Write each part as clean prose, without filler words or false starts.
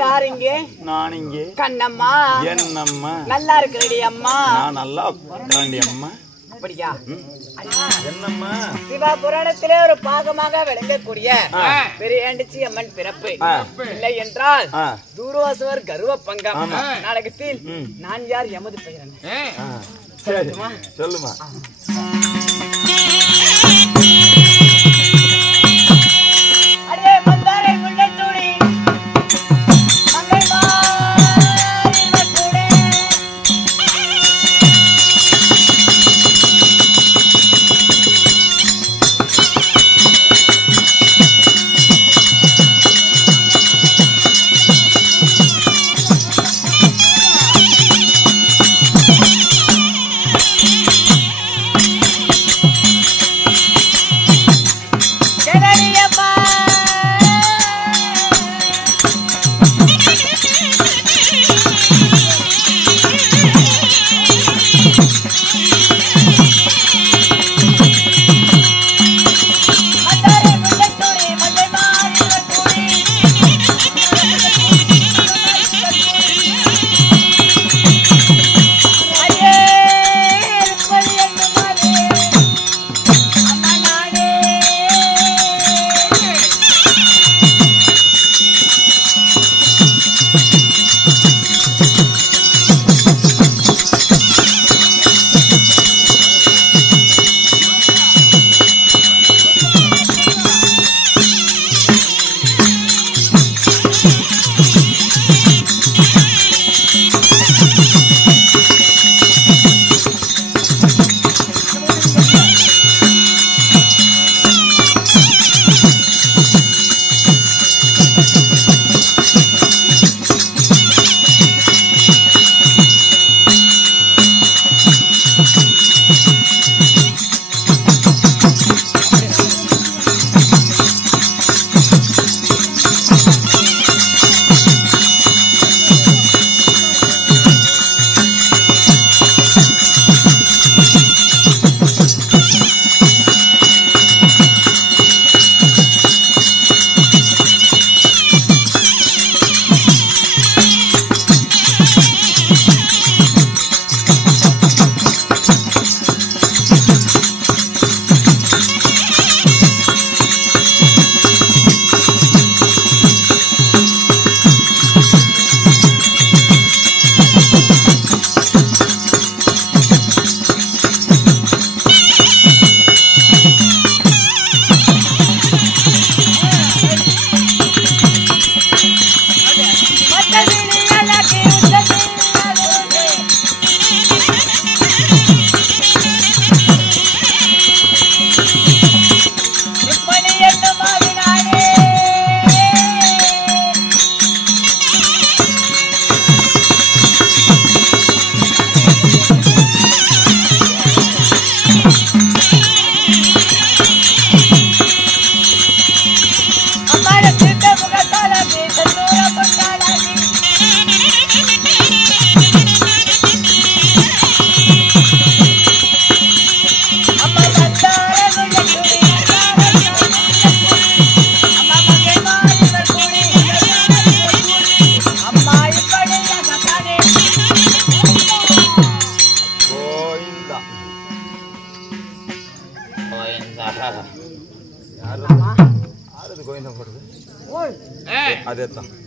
யார் இங்க? நான் இங்கே. கண்ணம்மா. என்னம்மா? நல்லா இருக்கிறடி அம்மா. நான் நல்லா இருக்கிறேன்டி அம்மா. அப்படியா? என்னம்மா? சிவா புராணத்திலே ஒரு பாகமாக விளங்கக்கூடிய பெரியாண்டிச்சி அம்மன் பிறப்பு இல்லை என்றால் தூர்வாசுவர் கர்வ பங்கம் நாடகத்தில் நான் யார் எமது பெயர் சொல்லுமா?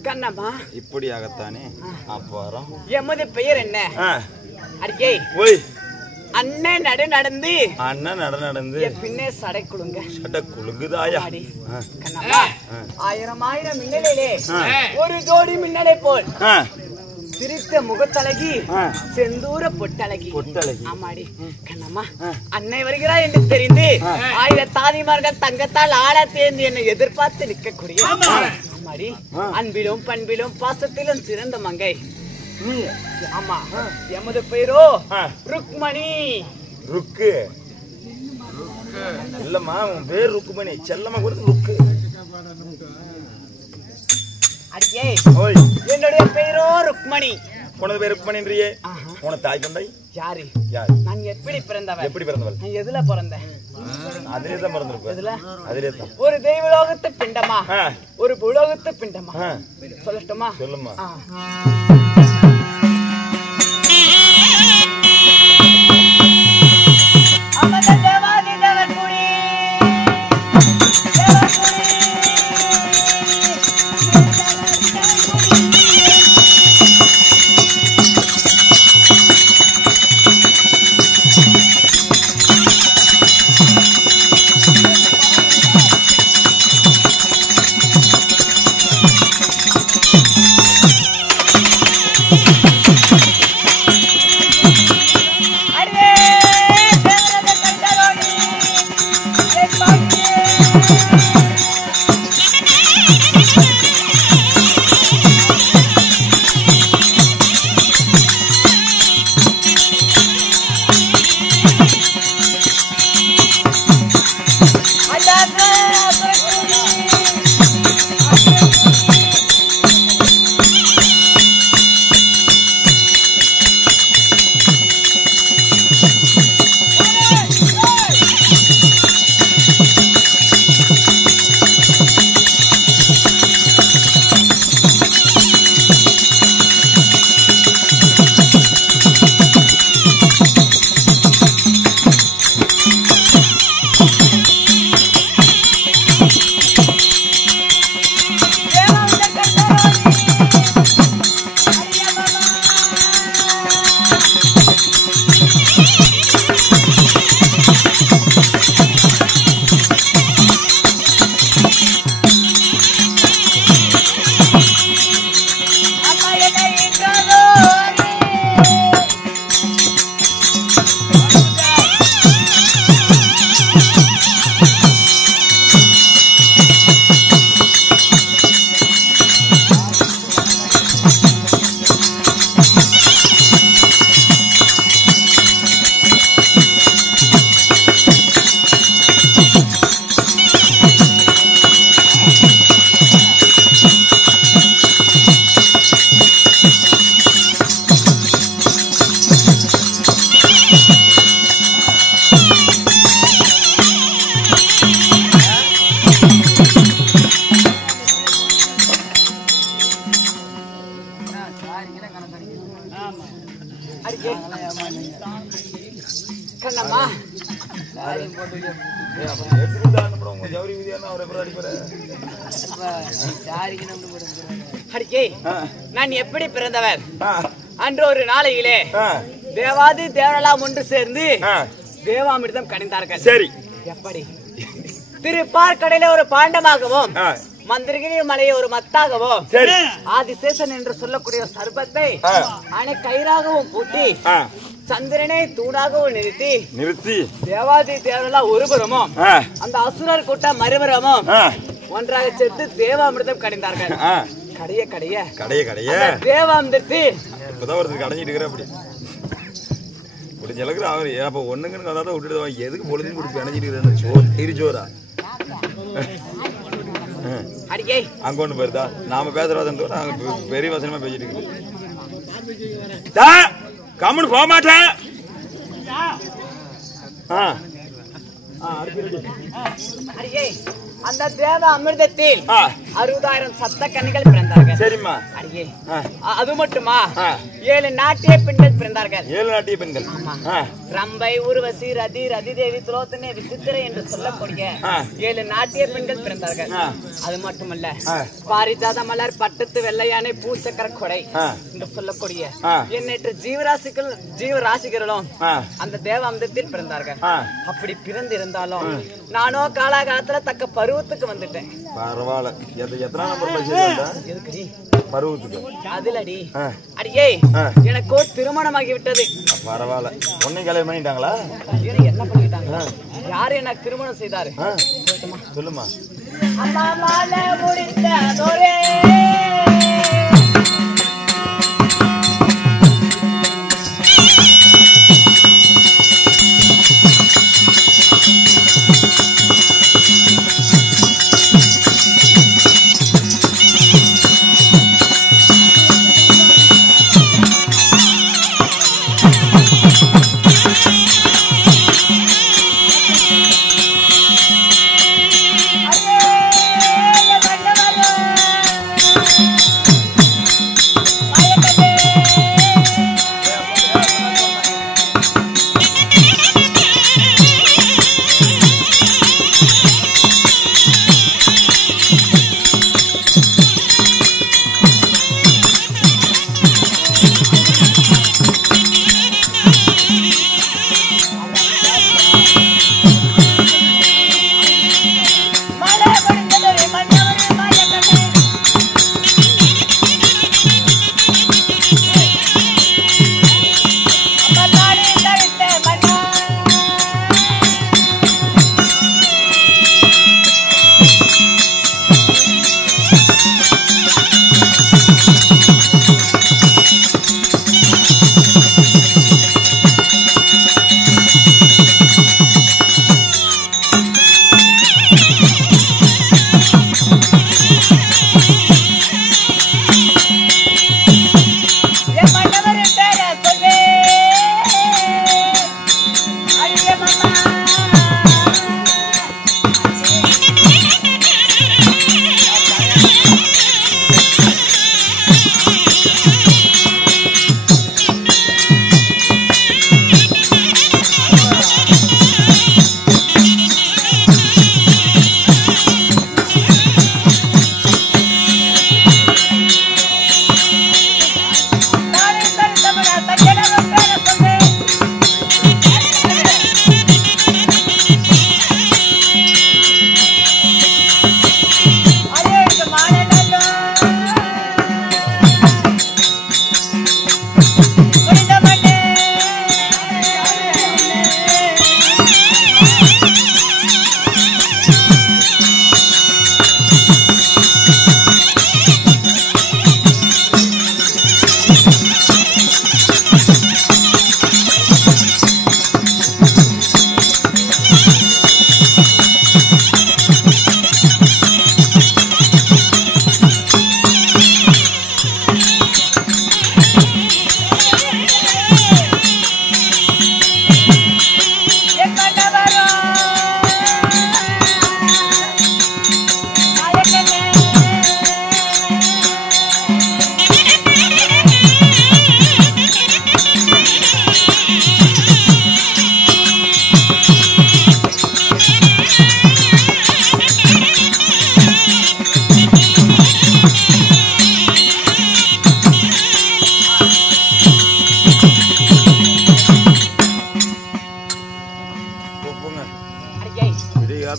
கண்ணம்மா இப்படியாகத்தானே. அப்புறம் எமது பெயர் என்ன? அடிக்கே அண்ணன் நடந்து பின்னே சடை குலுங்குதாயா? கண்ணம்மா 1000 மின்னலே ஒரு ஜோடி மின்னலை போல் சிரித்த முகத்தழகி செந்தூர பொட்டழகி. ஆமாடி கண்ணம்மா, அன்னை வருகிறாய் என்று தெரிந்து 1000 தாதிமார்கள் தங்கத்தால் ஆள தேர்ந்து என்னை எதிர்பார்த்து நிற்கக்கூடிய அம்மாடி, அன்பிலும் பண்பிலும் பாசத்திலும் சிறந்த மங்கை. ஆமா, எமது பெயரோ ருக்மணி. ருக்கு இல்லம்மா, உன் பேர் ருக்குமணி. செல்லம்மா கூட ருக்கு. அடியே என்னுடைய பெயரோ ருக்மணி. உனது பேர் ருக்மணின்றியே. உன தாய் தந்தை யாரு? யாரு? நான் எப்படி பிறந்தவள்? எப்படி பிறந்தவள்? நான் எதுல பிறந்தேன்? அதிலே தான் மறந்துருப்பேன். அதிலே தான். ஒரு தெய்வலோகத்து பிண்டமா ஒரு புலோகத்து பிண்டமா சொல்லட்டுமா? சொல்லுமா. கண்ணம்மா அடிக்கே நான் எப்படி பிறந்தவர்? அன்று ஒரு நாளையிலே தேவாதி தேவரெல்லாம் ஒன்று சேர்ந்து தேவாமிர்தம் கணிந்தார்கள். சரி, எப்படி? திருப்பார்கடையில ஒரு பாண்டமாகவும் மந்திரகிரி மலையை ஒரு மத்தாகவும் ஆதிசேஷன் என்று சொல்லக்கூடிய சர்பத்தை அணை கயிறாகவும் பூட்டி சந்திரனை தூணாகவும் நிறுத்தி தேவாதி தேவரெல்லாம் ஒருபுறமும் அந்த அசுரர் கூட்டம் மறுபுறமும் ஒன்றாக சேர்த்து தேவாமிர்தம் கடைந்தார்கள். கடைய கடைய கடைய கடைய தேவாமிர்தத்தில் இப்பதான் ஒருத்தர் கடைஞ்சிட்டு இருக்கிற அப்படி முடிஞ்ச அளவுக்கு அவர் அப்ப ஒண்ணுங்கன்னு கதாதான் விட்டுட்டு எதுக்கு பொழுதுன்னு கொடுத்து அணைஞ்சிட்டு இருக்கிறேன்னு இருச்சோரா அடிக்கே அங்க ஒண்ணு போயிருந்தா நாம பேசுறதா நாங்க பெரிய வசனமா பேசிட்டு இருக்கோம். கம்முன்னு போக மாட்டேன். அடியே அந்த தேவ அமிர்தத்தில் 60,000 சப்த கன்னிகள் பிறந்தார்கள். சரிம்மா. அடியே அது மட்டுமா 7 நாட்டிய பெண்கள் பிறந்தார்கள். 7 நாட்டிய பெண்கள். ரம்பை, ஊர்வசி, ரதி, ரதிதேவி, துலோத்தனை, விசித்திரை என்று சொல்லக்கூடிய 7 நாட்டிய பெண்கள் பிறந்தார்கள். அது மட்டுமல்ல பாரிஜாத மலர், பட்டத்து வெள்ளையானை, பூசக்கர கொடை என்று சொல்லக்கூடிய எண்ணற்ற ஜீவராசிகளும் அந்த தேவ அமிர்தத்தில் பிறந்தார்கள். அப்படி பிறந்திருந்தாலும் நானோ காலாகாலத்துல தக்க பருவத்துக்கு வந்துட்டேன். பரவாயில்ல. எத்தனை எதுக்குடி பருவத்துக்கு? அதுலடி அடியே எனக்கோ திருமணமாகி விட்டது. பரவாயில்ல. உன்னையும் கல்யாணம் பண்ணிட்டாங்களா? என்ன பண்ணிட்டாங்களா? யாரு என்ன திருமணம் செய்தாரு? சொல்லுமா. அம்மா மாலை முடித்ததோரே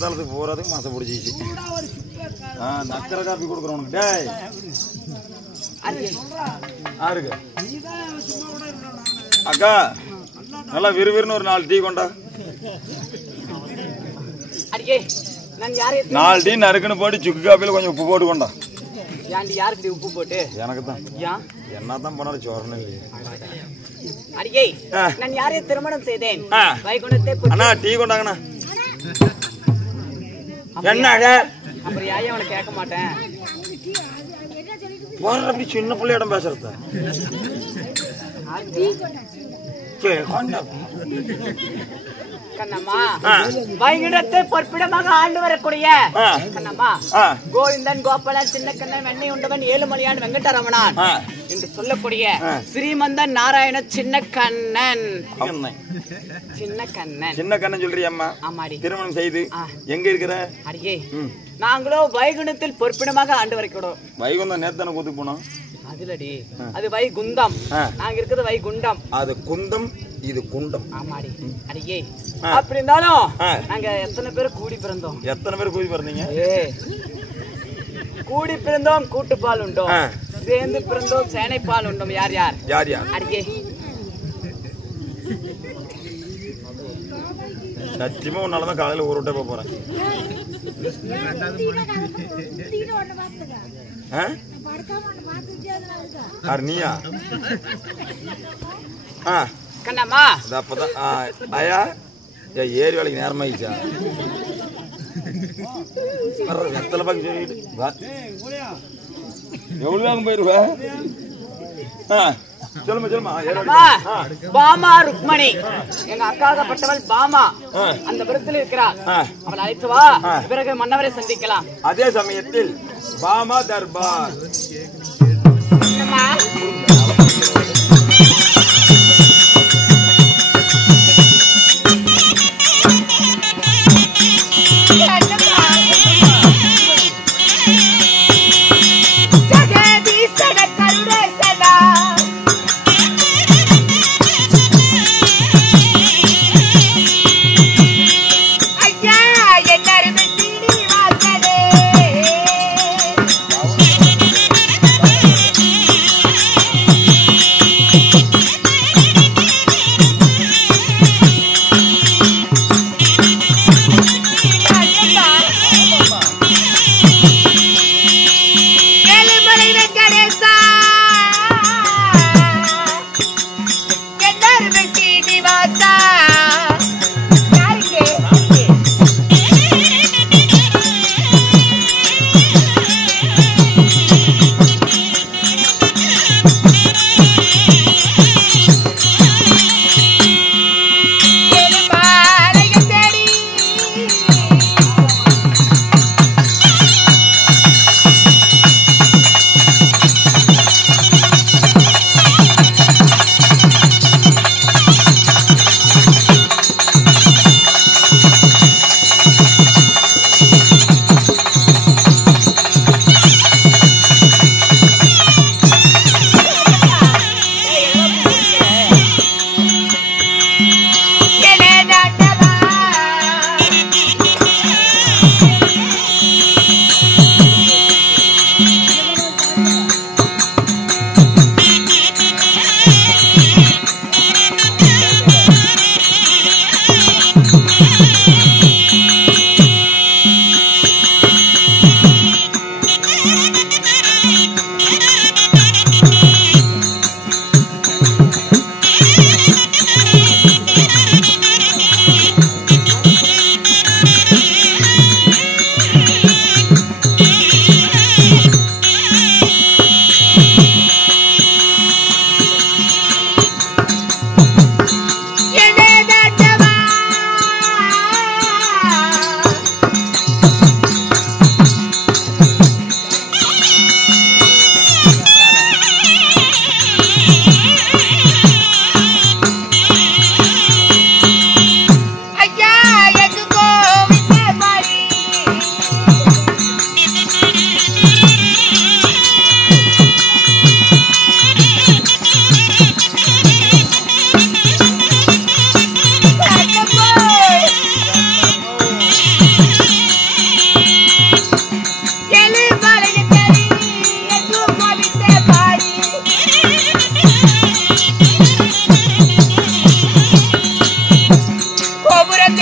பாதாளத்துக்கு போறதுக்கு மாசம் பிடிச்சிச்சு. நக்கரை காப்பி கொடுக்குறவனுக்கு டேய் யாருக்கு அக்கா நல்லா விறுவிறுன்னு ஒரு 4 டீ கொண்டா. 4 டீ நறுக்குன்னு போட்டு சுக்கு காப்பியில கொஞ்சம் உப்பு போட்டு கொண்டா. யாருக்கு உப்பு போட்டு? எனக்கு தான். என்னதான் பண்ணாலும் சோறணும் இல்லையே. அடியே நான் யாரை திருமணம் செய்தேன்? வைகுண்டத்தை அண்ணா டீ கொண்டாங்கண்ணா. என்ன அப்புறம் யாரையும் அவனை கேட்க மாட்டேன். அப்படி சின்ன பிள்ளையிடம் பேசுறத கண்ணம்மா வைகுண்டத்தை பொற்பிடமாக ஆண்டு வரக்கூடிய கண்ணம்மா கோவிந்தன் கோபாலன் சின்ன கண்ணன் வெண்ணெய் உண்டவன் ஏழுமலையான் வெங்கடரமணான் என்று சொல்லக்கூடிய ஸ்ரீமந்தன் நாராயண சின்ன கண்ணன். சின்ன கண்ணன் சின்ன கண்ணன் சொல்றியம்மா? ஆமாடி. திருமணம் செய்து எங்க இருக்கிற? அடியே நாங்களோ வைகுண்டத்தில் பொற்பிடமாக ஆண்டு வரைக்கூடும். வைகுண்டம் நேத்தான கூத்துக்கு போனோம். அதுலடி அது வைகுண்டம், நாங்க இருக்கிறது வைகுண்டம். அது குந்தம், இது குண்டம். ஆமாடி. அடியே அப்படி இருந்தாலும் நாங்க எத்தனை பேர் கூடி பிறந்தோம்? எத்தனை பேர் கூடி பிறந்தீங்க? கூடி பிறந்தோம் கூட்டுப்பால் உண்டோம், சேர்ந்து பிறந்தோம் சேனைப்பால் உண்டோம். யார் யார் யார் யார்? அடியே சத்தியமா உன்னாலதான் காலையில ஒரு விட்டே போறேன். நீயா? கண்ணம்மா அப்பதான் ஆயா ஏரி வேலைக்கு நேரமாயிச்சா? வெத்தலை பாக்கி சொல்லிட்டு எவ்வளவு வேகம் போயிருவ? பாமா ருக்மணி எங்க அக்காகப்பட்டவள் பாமா அந்த விருத்தில் இருக்கிறார். அவள் அழைத்து வா, பிறகு மன்னவரை சந்திக்கலாம். அதே சமயத்தில் பாமா தர்பார்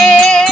ஏ